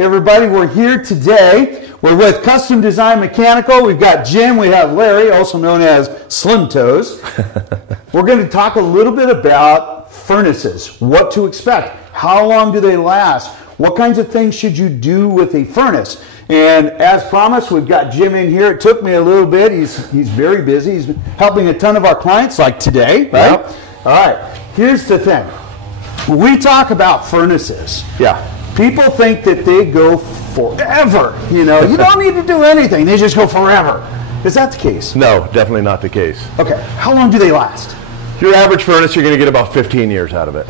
Okay, everybody, we're here today. We're with Custom Design Mechanical. We've got Jim, we have Larry, also known as Slim Toes. We're going to talk a little bit about furnaces, what to expect, how long do they last, what kinds of things should you do with a furnace. And as promised, we've got Jim in here. It took me a little bit. He's very busy. He's helping a ton of our clients like today, right? Yep. All right, here's the thing. When we talk about furnaces, people think that they go forever. You know, you don't need to do anything. They just go forever. Is that the case? No, definitely not the case. Okay, how long do they last? Your average furnace, you're going to get about 15 years out of it.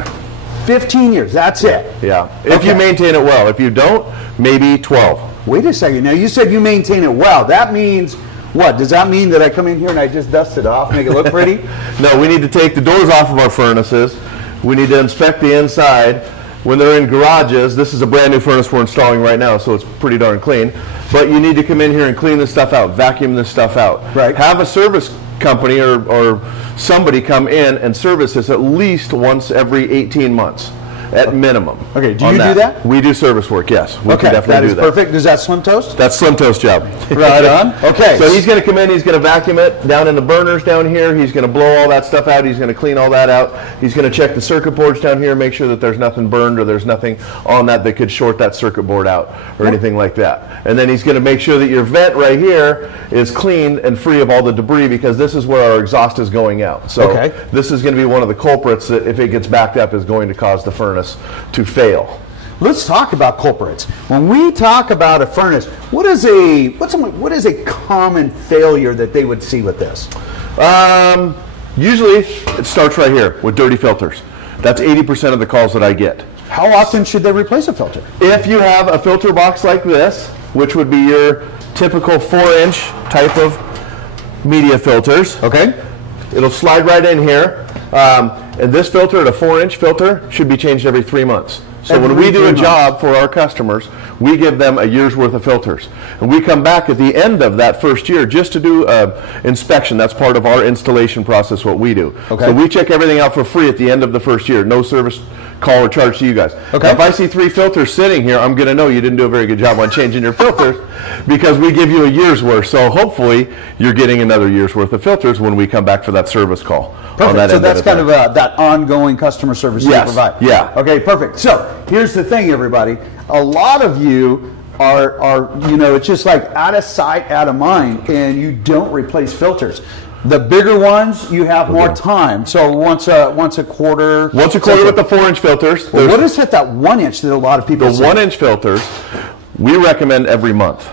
15 years, that's it? Yeah, if you maintain it well. If you don't, maybe 12. Wait a second. Now, you said you maintain it well. That means what? Does that mean that I come in here and I just dust it off, make it look pretty? No, we need to take the doors off of our furnaces. We need to inspect the inside. When they're in garages, this is a brand new furnace we're installing right now, so it's pretty darn clean. But you need to come in here and clean this stuff out, vacuum this stuff out. Right. Have a service company or somebody come in and service this at least once every 18 months. At minimum. Okay, do you do that? We do service work, yes. We can definitely do that. That is perfect. Does that Slim Toast? That's Slim Toast job. Right on. Okay. So he's going to come in, he's going to vacuum it down in the burners down here. He's going to blow all that stuff out. He's going to clean all that out. He's going to check the circuit boards down here, make sure that there's nothing burned or there's nothing on that that could short that circuit board out or anything like that. And then he's going to make sure that your vent right here is clean and free of all the debris, because this is where our exhaust is going out. So this is going to be one of the culprits that, if it gets backed up, is going to cause the furnace to fail. Let's talk about culprits. When we talk about a furnace, what is a common failure that they would see with this? Usually it starts right here with dirty filters. That's 80% of the calls that I get. How often should they replace a filter? If you have a filter box like this, which would be your typical 4-inch type of media filters, it'll slide right in here. And this filter, a 4-inch filter, should be changed every 3 months. So when we do a job for our customers, we give them a year's worth of filters. And we come back at the end of that first year just to do an inspection. That's part of our installation process, what we do. So we check everything out for free at the end of the first year. No service call or charge to you guys. Now, if I see 3 filters sitting here, I'm going to know you didn't do a very good job on changing your filters, because we give you a year's worth. So hopefully you're getting another year's worth of filters when we come back for that service call. Perfect. So that's kind of that ongoing customer service you provide. Yeah. Okay, perfect. So here's the thing, everybody. A lot of you are you know, it's just like out of sight, out of mind, and you don't replace filters. The bigger ones, you have more time. So once a quarter. Once a quarter with the 4-inch filters. Well, what is it, that 1-inch that a lot of people say? 1-inch filters, we recommend every month.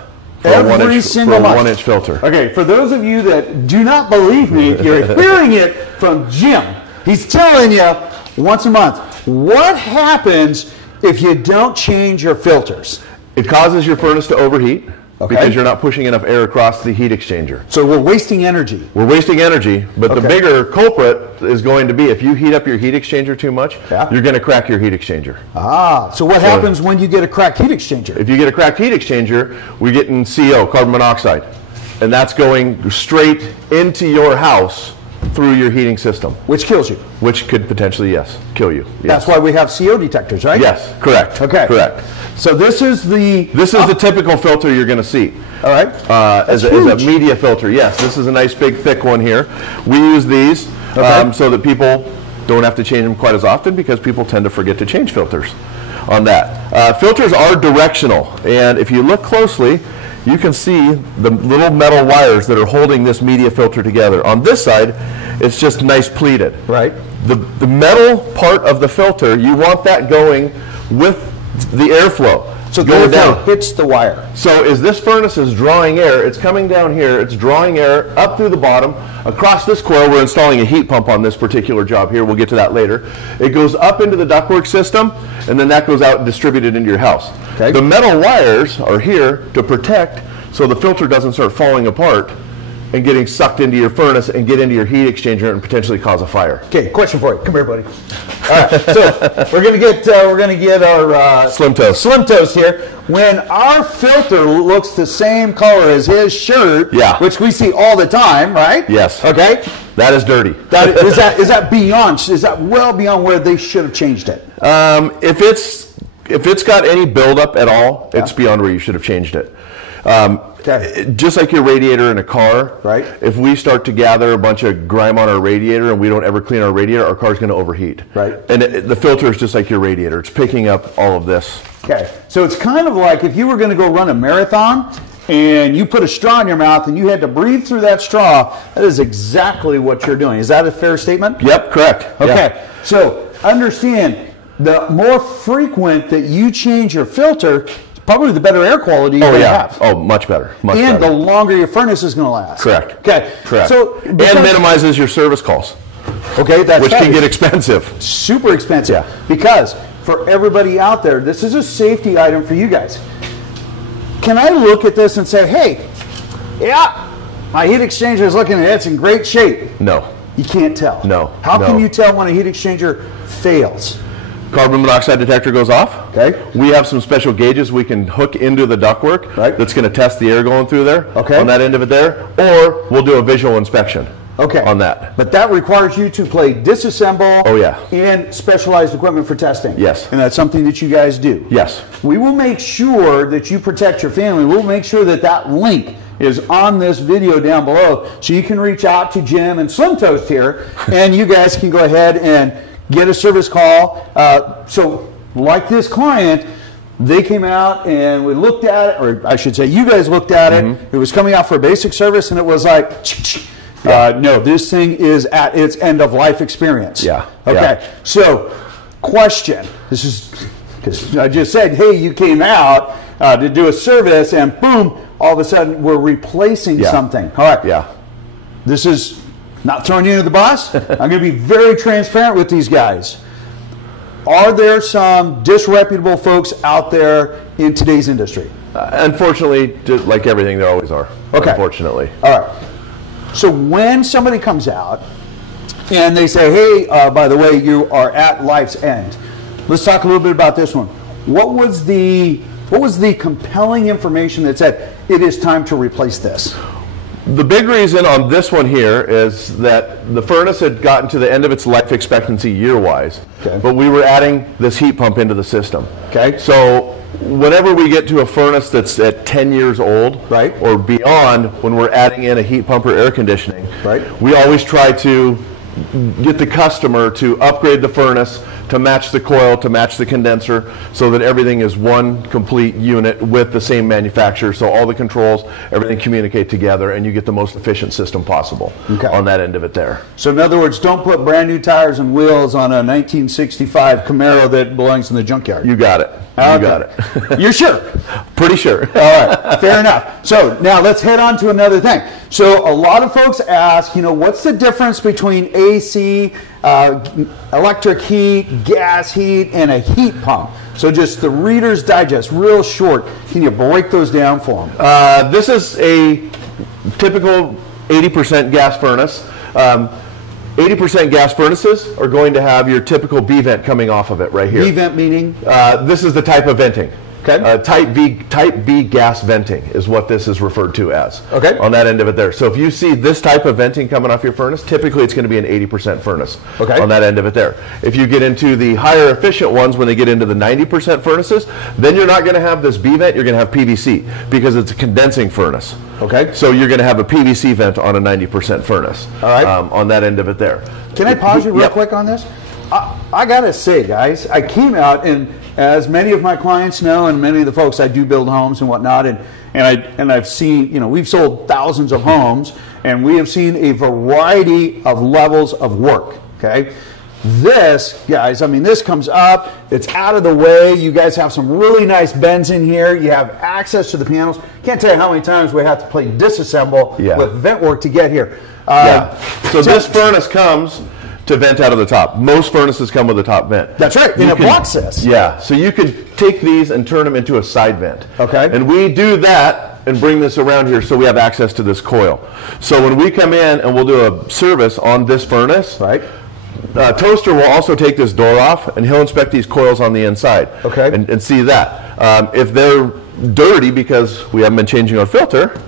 Every single month. 1-inch filter. Okay, for those of you that do not believe me, you're hearing it from Jim. He's telling you once a month. What happens if you don't change your filters? It causes your furnace to overheat. Because you're not pushing enough air across the heat exchanger. So we're wasting energy. We're wasting energy, but the bigger culprit is going to be if you heat up your heat exchanger too much, you're going to crack your heat exchanger. So what happens when you get a cracked heat exchanger? If you get a cracked heat exchanger, we get in CO, carbon monoxide, and that's going straight into your house through your heating system. Which kills you. Which could potentially, kill you. Yes. That's why we have CO detectors, right? Yes, correct. Correct. So this is the typical filter you're going to see. All right. As a media filter, yes. This is a nice big thick one here. We use these so that people don't have to change them quite as often, because people tend to forget to change filters on that. Filters are directional, and if you look closely, you can see the little metal wires that are holding this media filter together. On this side, it's just nice pleated. Right. The metal part of the filter, you want that going with the airflow. So the airflow hits the wire. So as this furnace is drawing air, it's coming down here, it's drawing air up through the bottom, across this coil. We're installing a heat pump on this particular job here. We'll get to that later. It goes up into the ductwork system, and then that goes out and distributed into your house. The metal wires are here to protect so the filter doesn't start falling apart and getting sucked into your furnace and get into your heat exchanger and potentially cause a fire. Okay, question for you. Come here, buddy. All right, so we're gonna get our Slim Toast here. When our filter looks the same color as his shirt, which we see all the time, right? Yes. Okay. That is dirty. Is that well beyond where they should have changed it? If it's If it's got any buildup at all, it's beyond where you should have changed it. Just like your radiator in a car, right? If we start to gather a bunch of grime on our radiator and we don't ever clean our radiator, our car's going to overheat. Right. And the filter is just like your radiator. It's picking up all of this. Okay. So it's kind of like if you were going to go run a marathon and you put a straw in your mouth and you had to breathe through that straw, that is exactly what you're doing. Is that a fair statement? Yep, correct. Okay. Yeah. So understand, the more frequent that you change your filter, probably the better air quality you're going to have. Oh, much better. Much and better. the longer your furnace is going to last. Correct. Okay. Correct. So and minimizes your service calls. Okay, that's which can get expensive. Super expensive. Yeah. Because for everybody out there, this is a safety item for you guys. Can I look at this and say, hey, yeah, my heat exchanger is looking at it, it's in great shape? No. You can't tell. No. How can you tell when a heat exchanger fails? Carbon monoxide detector goes off. Okay. We have some special gauges we can hook into the ductwork that's going to test the air going through there on that end of it there, or we'll do a visual inspection on that. But that requires you to disassemble and specialized equipment for testing. Yes. And that's something that you guys do. Yes. We will make sure that you protect your family. We'll make sure that that link is on this video down below so you can reach out to Jim and Slim Toast here and you guys can go ahead and get a service call. So like this client, they came out and we looked at it, or I should say you guys looked at it. It was coming out for a basic service and it was like, no, this thing is at its end of life experience. Yeah. Okay. So question, this is, because I just said, hey, you came out to do a service and boom, all of a sudden we're replacing something. All right. Yeah. This is not throwing you into the bus. I'm going to be very transparent with these guys. Are there some disreputable folks out there in today's industry? Unfortunately, just like everything, there always are. Okay. Unfortunately. All right. So when somebody comes out and they say, hey, by the way, you are at life's end. Let's talk a little bit about this one. What was the compelling information that said it is time to replace this? The big reason on this one here is that the furnace had gotten to the end of its life expectancy year-wise, but we were adding this heat pump into the system. Okay. So whenever we get to a furnace that's at 10 years old or beyond, when we're adding in a heat pump or air conditioning, we always try to get the customer to upgrade the furnace to match the coil, to match the condenser, so that everything is one complete unit with the same manufacturer, so all the controls, everything communicate together, and you get the most efficient system possible on that end of it there. So in other words, don't put brand new tires and wheels on a 1965 Camaro that belongs in the junkyard. You got it. You got it. You're sure? Pretty sure. All right, fair enough. So now let's head on to another thing. So a lot of folks ask, what's the difference between AC, electric heat, gas heat, and a heat pump? So just the Reader's Digest, real short. Can you break those down for them? This is a typical 80% gas furnace. 80% gas furnaces are going to have your typical B vent coming off of it right here. B vent meaning? This is the type of venting. Okay. Type B gas venting is what this is referred to as. Okay. On that end of it there. So if you see this type of venting coming off your furnace, typically it's going to be an 80% furnace. Okay. On that end of it there. If you get into the higher efficient ones, when they get into the 90% furnaces, then you're not going to have this B vent, you're going to have PVC because it's a condensing furnace. Okay. So you're going to have a PVC vent on a 90% furnace. All right. On that end of it there. Can I pause you real quick on this? I got to say, guys, I came out, and as many of my clients know, and many of the folks, I do build homes and whatnot, and I've seen, we've sold thousands of homes, and we have seen a variety of levels of work, okay? This, guys, this comes up, it's out of the way, you guys have some really nice bends in here, you have access to the panels. Can't tell you how many times we have to play disassemble with vent work to get here. So this furnace comes to vent out of the top. Most furnaces come with a top vent. That's right, in a box this. Yeah, so you could take these and turn them into a side vent. Okay. And we do that and bring this around here so we have access to this coil. So when we come in and we'll do a service on this furnace, Toaster will also take this door off and he'll inspect these coils on the inside and see that. If they're dirty because we haven't been changing our filter,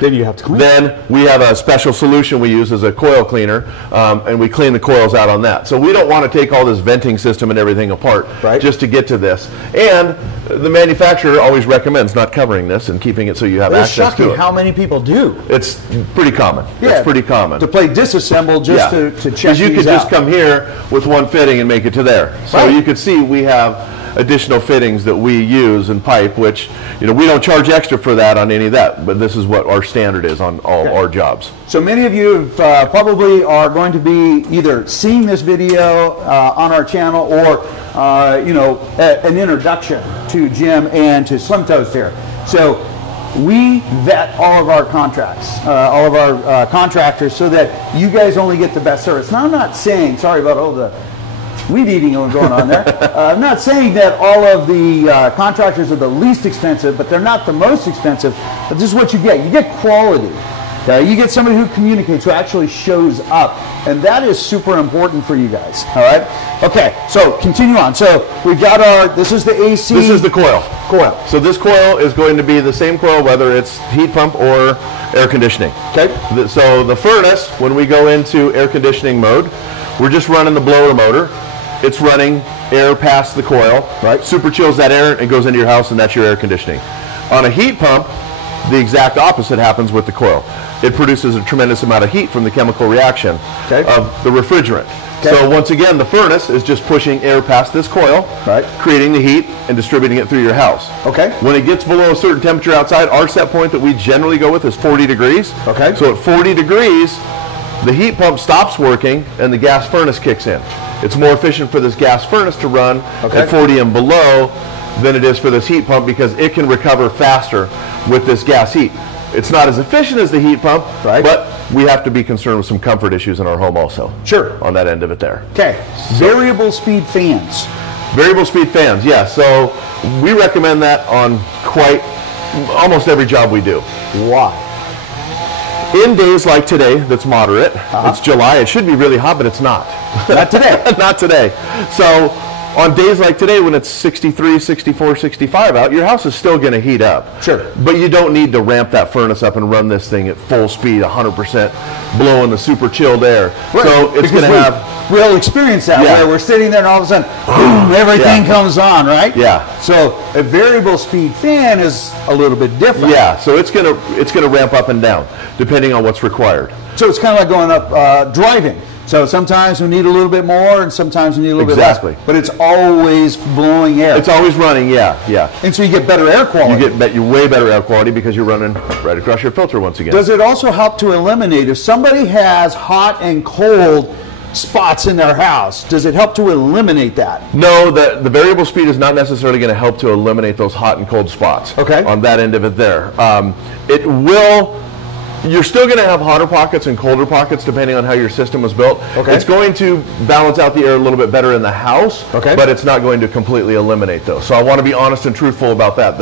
then you have to clean. Then we have a special solution we use as a coil cleaner, and we clean the coils out on that. So we don't want to take all this venting system and everything apart just to get to this. And the manufacturer always recommends not covering this and keeping it so you have access to it. It's shocking how many people do. It's pretty common. Yeah, it's pretty common. To play disassemble just to check these out. Because you could just come here with one fitting and make it to there. So you could see we have additional fittings that we use and pipe, which, you know, we don't charge extra for that on any of that, but this is what our standard is on all our jobs. So many of you probably are going to be either seeing this video on our channel or, you know, an introduction to Jim and to Slim Toast here. So we vet all of our contracts, all of our contractors, so that you guys only get the best service. Now, I'm not saying, sorry about all the weed eating going on there. I'm not saying that all of the contractors are the least expensive, but they're not the most expensive. But this is what you get. You get quality. Okay? You get somebody who communicates, who actually shows up. And that is super important for you guys. All right? Okay, so continue on. So we've got our, this is the AC. This is the coil. So this coil is going to be the same coil whether it's heat pump or air conditioning. Okay. So the furnace, when we go into air conditioning mode, we're just running the blower motor. It's running air past the coil, super chills that air and goes into your house, and that's your air conditioning. On a heat pump, the exact opposite happens with the coil. It produces a tremendous amount of heat from the chemical reaction of the refrigerant. So once again, the furnace is just pushing air past this coil, creating the heat and distributing it through your house. When it gets below a certain temperature outside, our set point that we generally go with is 40 degrees. So at 40 degrees, the heat pump stops working and the gas furnace kicks in. It's more efficient for this gas furnace to run at 40 and below than it is for this heat pump, because it can recover faster with this gas heat. It's not as efficient as the heat pump, but we have to be concerned with some comfort issues in our home also. On that end of it there. Variable speed fans. Variable speed fans, yeah. So we recommend that on almost every job we do. Why? In days like today, that's moderate. It's July. It should be really hot, but it's not. Not today. Not today. So on days like today, when it's 63, 64, 65 out, your house is still going to heat up. But you don't need to ramp that furnace up and run this thing at full speed, 100%, blowing the super chilled air. So it's going to have... We'll experience that where we're sitting there and all of a sudden, boom, everything comes on, right? So a variable speed fan is a little bit different. So it's gonna ramp up and down depending on what's required. So it's kind of like going up driving. So sometimes we need a little bit more, and sometimes we need a little bit less. But it's always blowing air. It's always running, And so you get better air quality. You get way better air quality because you're running right across your filter once again. Does it also help to eliminate, if somebody has hot and cold spots in their house, does it help to eliminate that? No, the variable speed is not necessarily going to help to eliminate those hot and cold spots on that end of it there. It will... You're still going to have hotter pockets and colder pockets depending on how your system was built. It's going to balance out the air a little bit better in the house, but it's not going to completely eliminate those. So I want to be honest and truthful about that.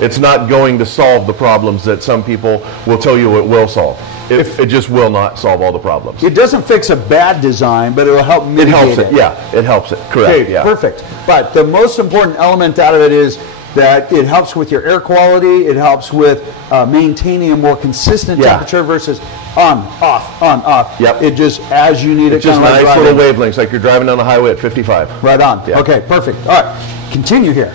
It's not going to solve the problems that some people will tell you it will solve. It just will not solve all the problems. It doesn't fix a bad design, but it will help mitigate it. It helps it. Correct. Perfect. But the most important element out of it is that it helps with your air quality. It helps with maintaining a more consistent temperature versus on, off. It just, as you need it. Just nice little wavelengths, like you're driving down the highway at 55. Right on. Okay, perfect. All right, continue here.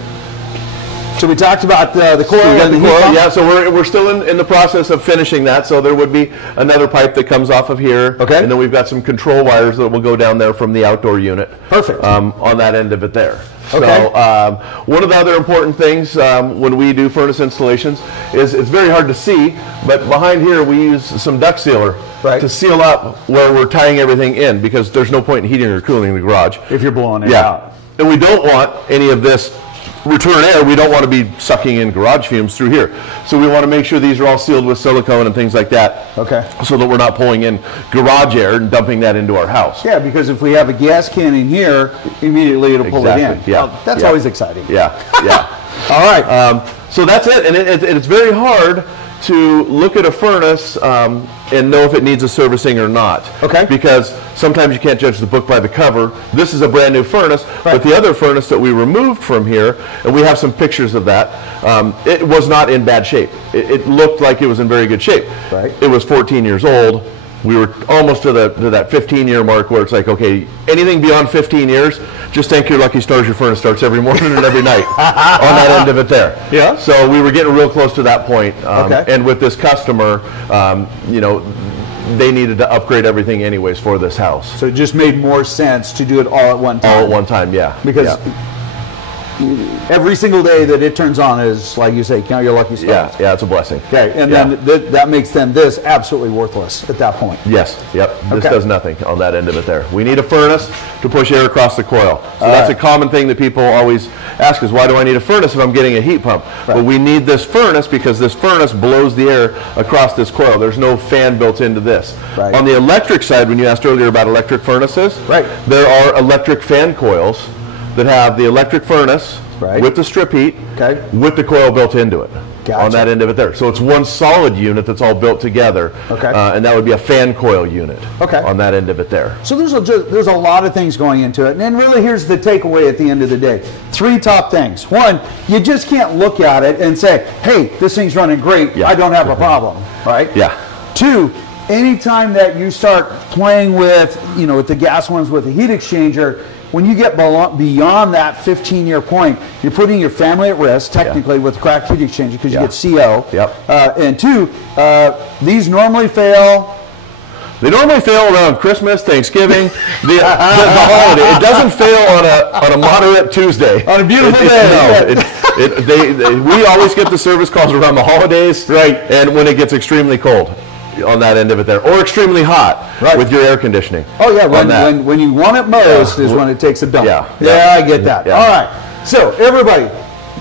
So we talked about the coil. So we got the coil, so we're still in the process of finishing that. So there would be another pipe that comes off of here. And then we've got some control wires that will go down there from the outdoor unit. On that end of it there. So one of the other important things when we do furnace installations is it's very hard to see, but behind here we use some duct sealer to seal up where we're tying everything in, because there's no point in heating or cooling the garage if you're blowing it out. And we don't want any of this return air. We don't want to be sucking in garage fumes through here. So we want to make sure these are all sealed with silicone and things like that. So that we're not pulling in garage air and dumping that into our house. Because if we have a gas can in here, immediately it'll pull it in. That's always exciting. All right. So that's it. And it's very hard to look at a furnace and know if it needs a servicing or not. Okay. Because sometimes you can't judge the book by the cover. This is a brand new furnace, but the other furnace that we removed from here, and we have some pictures of that, it was not in bad shape. It looked like it was in very good shape. Right. It was 14 years old. We were almost to that 15-year mark where it's like, okay, anything beyond 15 years, just thank your lucky stars your furnace starts every morning and every night on that end of it there. Yeah. So we were getting real close to that point. And with this customer, you know, they needed to upgrade everything anyways for this house. So it just made more sense to do it all at one time. All at one time, yeah. Because every single day that it turns on is, like you say, count your lucky stars. Yeah, it's a blessing. Okay, and then that makes then this absolutely worthless at that point. Yes, yep. This does nothing on that end of it there. We need a furnace to push air across the coil. So that's a common thing that people always ask is, why do I need a furnace if I'm getting a heat pump? Well, we need this furnace because this furnace blows the air across this coil. There's no fan built into this. Right. On the electric side, when you asked earlier about electric furnaces, there are electric fan coils that have the electric furnace with the strip heat with the coil built into it on that end of it there. So it's one solid unit that's all built together, and that would be a fan coil unit on that end of it there. So there's a lot of things going into it, and then really here's the takeaway at the end of the day. 3 top things. 1, you just can't look at it and say, hey, this thing's running great, I don't have a problem, right? 2, anytime that you start playing with, you know, with the gas ones with a heat exchanger, when you get beyond that 15-year point, you're putting your family at risk, technically, with cracked heat exchanger because you get CO. And 2, these normally fail. They normally fail around Christmas, Thanksgiving, the holiday. It doesn't fail on a moderate Tuesday. On a beautiful day. No, we always get the service calls around the holidays, and when it gets extremely cold on that end of it there, or extremely hot with your air conditioning. Oh yeah, when you want it most is when it takes a dump. I get that. All right, so everybody,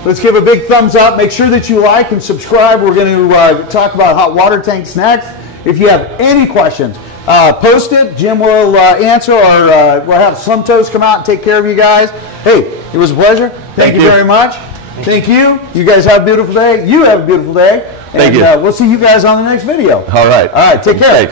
let's give a big thumbs up. Make sure that you like and subscribe. We're going to talk about hot water tanks next. If you have any questions, post it. Jim will answer, or we'll have Slim Toes come out and take care of you guys. Hey, it was a pleasure. Thank you very much. Thank you. You guys have a beautiful day. You have a beautiful day. Thank you. We'll see you guys on the next video. All right. All right. Take care.